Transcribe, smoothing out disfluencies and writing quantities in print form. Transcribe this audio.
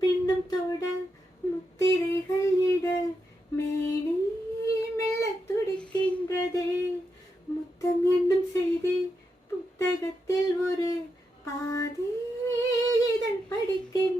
பின்னும் தொட முத்திரைகள் இட மேனி மெல்ல துடிக்கின்றதே. முத்தம் என்னும் செய்தி புத்தகத்தில் ஒரு பாதி இதழ் படிக்கின்ற